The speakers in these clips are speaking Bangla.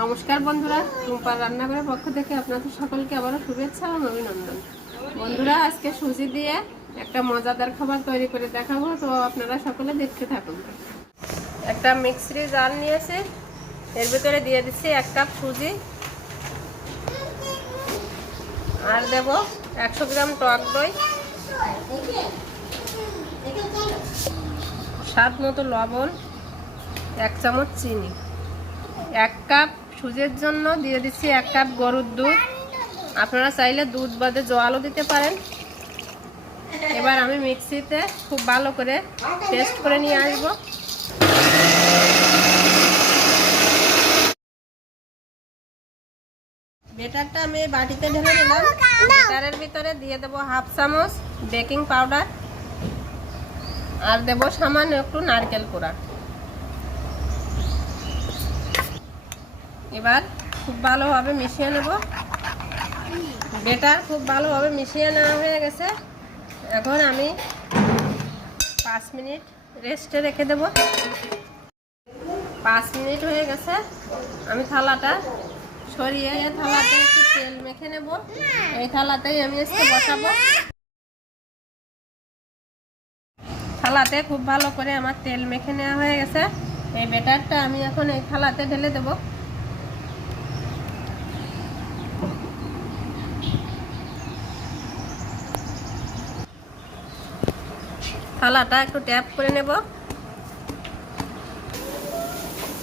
নমস্কার বন্ধুরা, টুম্পার রান্নাঘরের পক্ষ থেকে আপনাদের সকলকে আবারও শুভেচ্ছা এবং অভিনন্দন। বন্ধুরা, আজকে সুজি দিয়ে একটা মজাদার খাবার তৈরি করে দেখাবো, তো আপনারা সকলে দেখতে থাকুন। একটা মিক্সরি জার নিয়েছি, এর ভিতরে দিয়ে দিচ্ছি এক কাপ সুজি। আর দেব একশো গ্রাম টক দই। স্বাদ মতো লবণ, এক চামচ চিনি। এক কাপ সুজির জন্য দিয়ে দিচ্ছি এক কাপ গরুর দুধ। আপনারা চাইলে দুধ বাদে জলও দিতে পারেন। এবার আমি মিক্সিতে খুব ভালো করে পেস্ট করে নিয়ে আসব। বেটারটা আমি বাটিতে ঢেলে নিলাম বেটারের ভিতরে দিয়ে দেবো হাফ চামচ বেকিং পাউডার। আর দেবো সামান্য একটু নারকেল কোড়া। এবার খুব ভালোভাবে মিশিয়ে নেব। বেটার খুব ভালোভাবে মিশিয়ে নেওয়া হয়ে গেছে। এখন আমি পাঁচ মিনিট রেস্টে রেখে দেব। পাঁচ মিনিট হয়ে গেছে। আমি থালাটা সরিয়ে থালাতে একটু তেল মেখে নেব। এই থালাতেই আমি আজকে বসাবো। থালাতে খুব ভালো করে আমার তেল মেখে নেওয়া হয়ে গেছে। এই বেটারটা আমি এখন এই থালাতে ঢেলে দেবো। থালাটা একটু ট্যাপ করে নেব।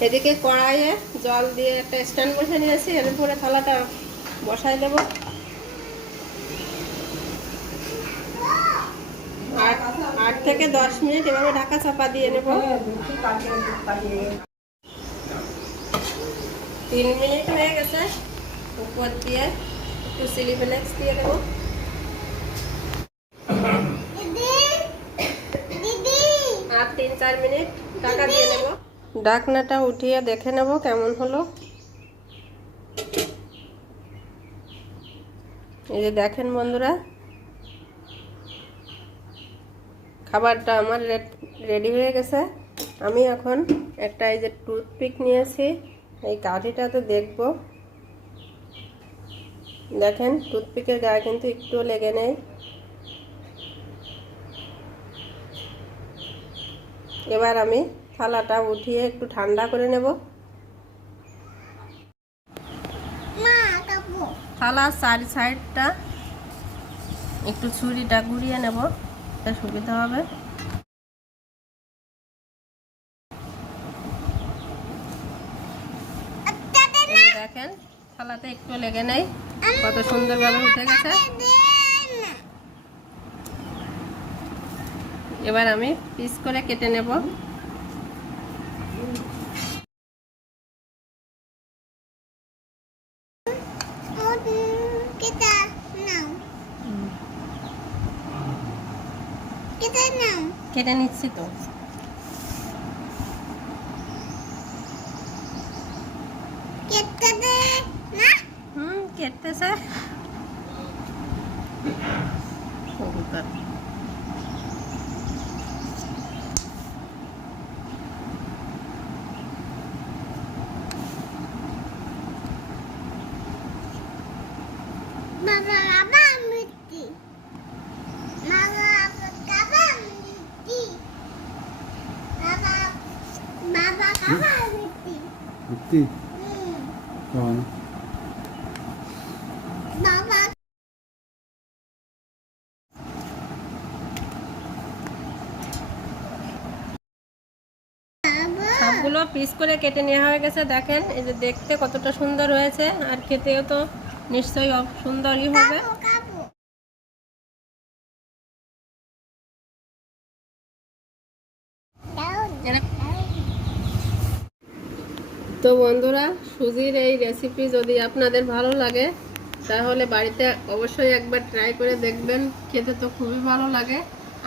এদিকে কড়াইয়ে জল দিয়ে একটা স্ট্যান্ড বসে নিয়েছি, এর উপরে থালাটা বসাই দেব। আট থেকে দশ মিনিট এভাবে ঢাকা চাপা দিয়ে নেব। তিন মিনিট হয়ে গেছে, উপর দিয়ে একটু চিলি ফ্লেক্স দিয়ে দেবো। চার মিনিট, ঢাকা দিয়ে নেব। ডাকনাটা উঠিয়ে দেখে নেব কেমন হলো। এই যে দেখেন বন্ধুরা, খাবারটা আমার রেডি হয়ে গেছে। আমি এখন একটা এই যে টুথপিক নিয়েছি, এই কাঠিটাতে দেখব। দেখেন, টুথপিকের গায়ে কিন্তু একটুও লেগে নেই। এবার আমি থালাটা উঠিয়ে একটু ঠান্ডা করে নেব। থালার চারি সাইডটা একটু ছুরিটা ঘুরিয়ে নেব সুবিধা হবে। দেখেন থালাতে একটু লেগে নেই কত সুন্দরভাবে উঠে গেছে। এবার আমি পিস করে কেটে নেব। কেটে নিচ্ছি তো। হুম কেটেছে কবুতর সত্যি. কেমন. সবগুলো পিস করে কেটে নেওয়া হয়ে গেছে দেখেন এই যে দেখতে কতটা সুন্দর হয়েছে আর খেতেও তো নিশ্চয়ই সুন্দরই হবে. তো বন্ধুরা সুজির এই রেসিপি যদি আপনাদের ভালো লাগে তাহলে বাড়িতে অবশ্যই একবার ট্রাই করে দেখবেন। খেতে তো খুবই ভালো লাগে।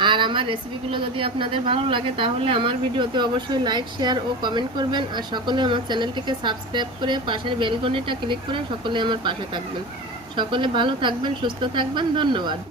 আর আমার রেসিপিগুলো যদি আপনাদের ভালো লাগে, তাহলে আমার ভিডিওতে অবশ্যই লাইক শেয়ার ও কমেন্ট করবেন। আর সকলে আমার চ্যানেলটিকে সাবস্ক্রাইব করে পাশের বেলকনিটা ক্লিক করে সকলে আমার পাশে থাকবেন। সকলে ভালো থাকবেন, সুস্থ থাকবেন, ধন্যবাদ।